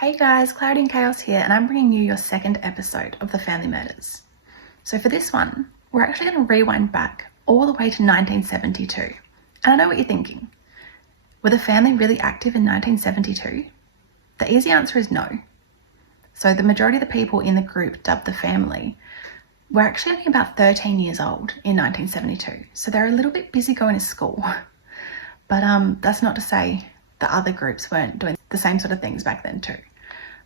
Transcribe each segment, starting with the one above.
Hey guys, Clarity and Chaos here, and I'm bringing you your second episode of the Family Murders. So for this one, we're actually going to rewind back all the way to 1972. And I know what you're thinking. Were the family really active in 1972? The easy answer is no. So the majority of the people in the group dubbed the family were actually only about 13 years old in 1972. So they're a little bit busy going to school. But that's not to say the other groups weren't doing the same sort of things back then too.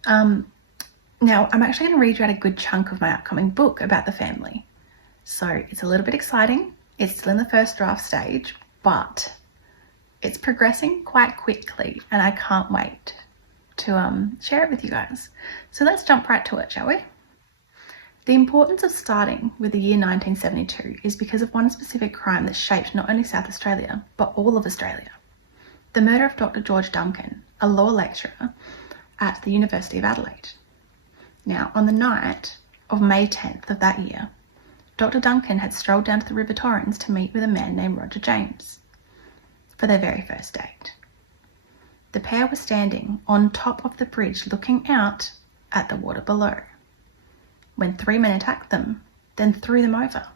Now, I'm actually going to read you out a good chunk of my upcoming book about the family. So it's a little bit exciting. It's still in the first draft stage, but it's progressing quite quickly and I can't wait to share it with you guys. So let's jump right to it, shall we? The importance of starting with the year 1972 is because of one specific crime that shaped not only South Australia, but all of Australia. The murder of Dr George Duncan, a law lecturer at the University of Adelaide. Now, on the night of May 10th of that year, Dr Duncan had strolled down to the River Torrens to meet with a man named Roger James for their very first date. The pair were standing on top of the bridge looking out at the water below when three men attacked them, then threw them over.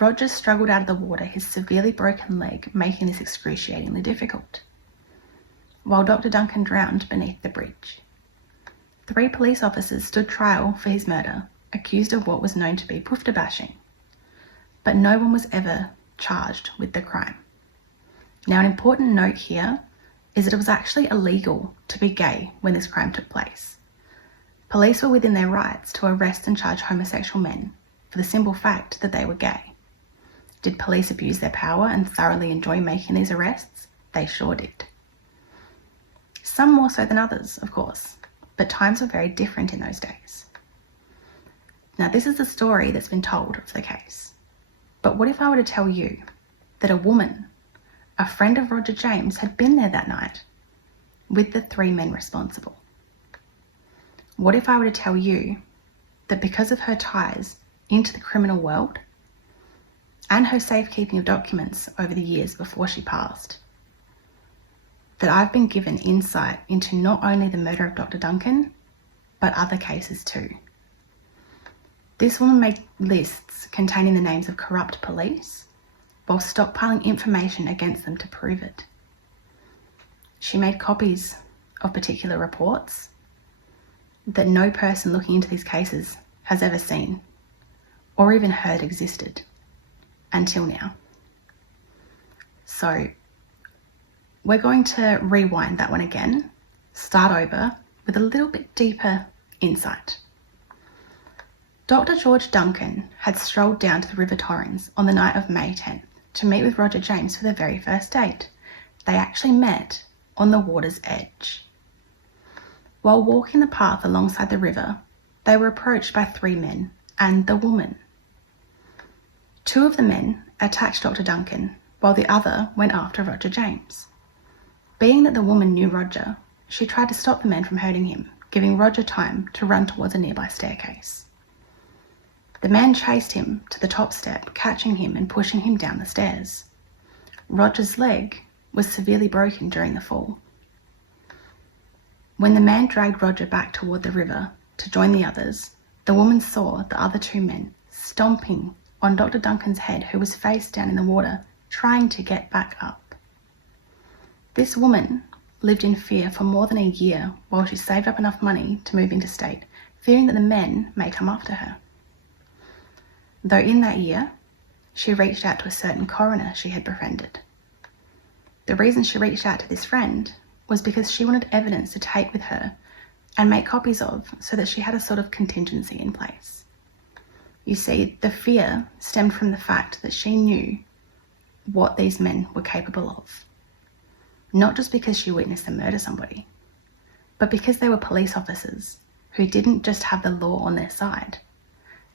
Roger struggled out of the water, his severely broken leg making this excruciatingly difficult, while Dr Duncan drowned beneath the bridge. 3 police officers stood trial for his murder, accused of what was known to be poofta bashing, but no one was ever charged with the crime. Now, an important note here is that it was actually illegal to be gay when this crime took place. Police were within their rights to arrest and charge homosexual men for the simple fact that they were gay. Did police abuse their power and thoroughly enjoy making these arrests? They sure did. Some more so than others, of course, but times were very different in those days. Now, this is the story that's been told of the case. But what if I were to tell you that a woman, a friend of Roger James, had been there that night with the 3 men responsible? What if I were to tell you that because of her ties into the criminal world and her safekeeping of documents over the years before she passed, that I've been given insight into not only the murder of Dr. Duncan, but other cases too. This woman made lists containing the names of corrupt police while stockpiling information against them to prove it. She made copies of particular reports that no person looking into these cases has ever seen or even heard existed until now. So we're going to rewind that one again, start over with a little bit deeper insight. Dr. George Duncan had strolled down to the River Torrens on the night of May 10th to meet with Roger James for their very first date. They actually met on the water's edge. While walking the path alongside the river, they were approached by 3 men and the woman. 2 of the men attacked Dr. Duncan, while the other went after Roger James. Being that the woman knew Roger, she tried to stop the men from hurting him, giving Roger time to run towards a nearby staircase. The man chased him to the top step, catching him and pushing him down the stairs. Roger's leg was severely broken during the fall. When the man dragged Roger back toward the river to join the others, the woman saw the other 2 men stomping on Dr. Duncan's head, who was face down in the water, trying to get back up. This woman lived in fear for more than a year while she saved up enough money to move interstate, fearing that the men may come after her. Though in that year, she reached out to a certain coroner she had befriended. The reason she reached out to this friend was because she wanted evidence to take with her and make copies of so that she had a sort of contingency in place. You see, the fear stemmed from the fact that she knew what these men were capable of. Not just because she witnessed them murder somebody, but because they were police officers who didn't just have the law on their side.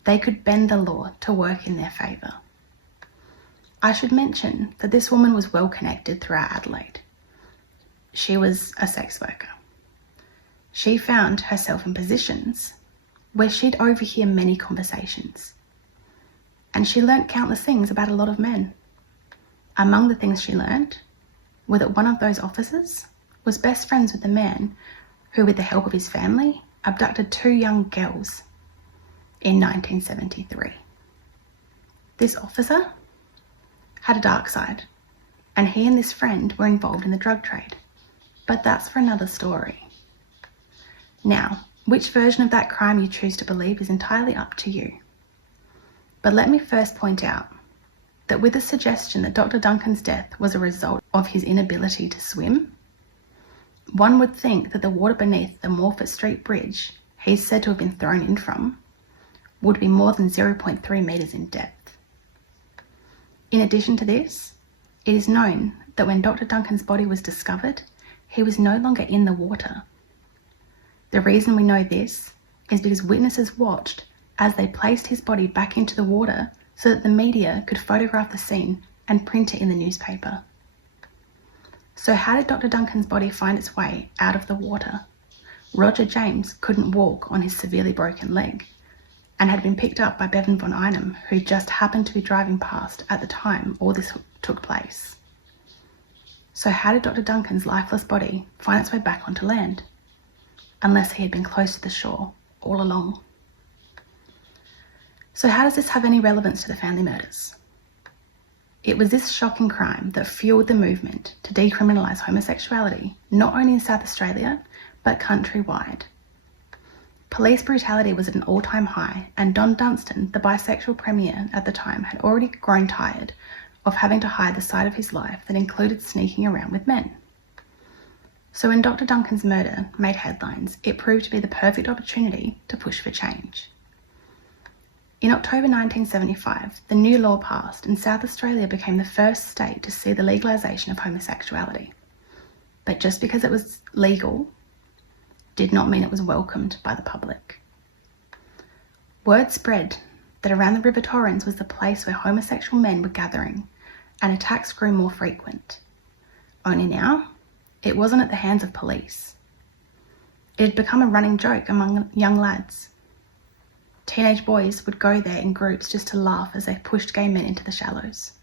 They could bend the law to work in their favour. I should mention that this woman was well connected throughout Adelaide. She was a sex worker. She found herself in positions where she'd overhear many conversations. And she learnt countless things about a lot of men. Among the things she learnt were that one of those officers was best friends with the man who, with the help of his family, abducted 2 young girls in 1973. This officer had a dark side, and he and this friend were involved in the drug trade. But that's for another story. Now, which version of that crime you choose to believe is entirely up to you. But let me first point out that with the suggestion that Dr. Duncan's death was a result of his inability to swim, one would think that the water beneath the Morfett Street Bridge he's said to have been thrown in from would be more than 0.3 metres in depth. In addition to this, it is known that when Dr. Duncan's body was discovered, he was no longer in the water. The reason we know this is because witnesses watched as they placed his body back into the water so that the media could photograph the scene and print it in the newspaper. So how did Dr. Duncan's body find its way out of the water? Roger James couldn't walk on his severely broken leg and had been picked up by Bevan von Einem, who just happened to be driving past at the time all this took place. So how did Dr. Duncan's lifeless body find its way back onto land? Unless he had been close to the shore all along. So how does this have any relevance to the family murders? It was this shocking crime that fueled the movement to decriminalise homosexuality, not only in South Australia, but countrywide. Police brutality was at an all-time high, and Don Dunstan, the bisexual premier at the time, had already grown tired of having to hide the side of his life that included sneaking around with men. So when Dr. Duncan's murder made headlines, it proved to be the perfect opportunity to push for change. In October 1975, the new law passed and South Australia became the first state to see the legalisation of homosexuality. But just because it was legal did not mean it was welcomed by the public. Word spread that around the River Torrens was the place where homosexual men were gathering, and attacks grew more frequent. Only now, it wasn't at the hands of police. It had become a running joke among young lads. Teenage boys would go there in groups just to laugh as they pushed gay men into the shallows.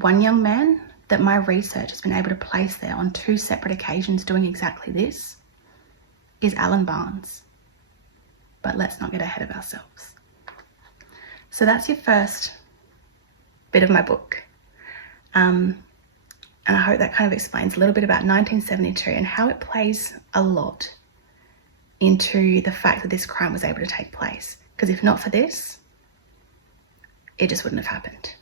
One young man that my research has been able to place there on 2 separate occasions doing exactly this is Alan Barnes. But let's not get ahead of ourselves. So that's your first bit of my book. And I hope that kind of explains a little bit about 1972 and how it plays a lot into the fact that this crime was able to take place. Because if not for this, it just wouldn't have happened.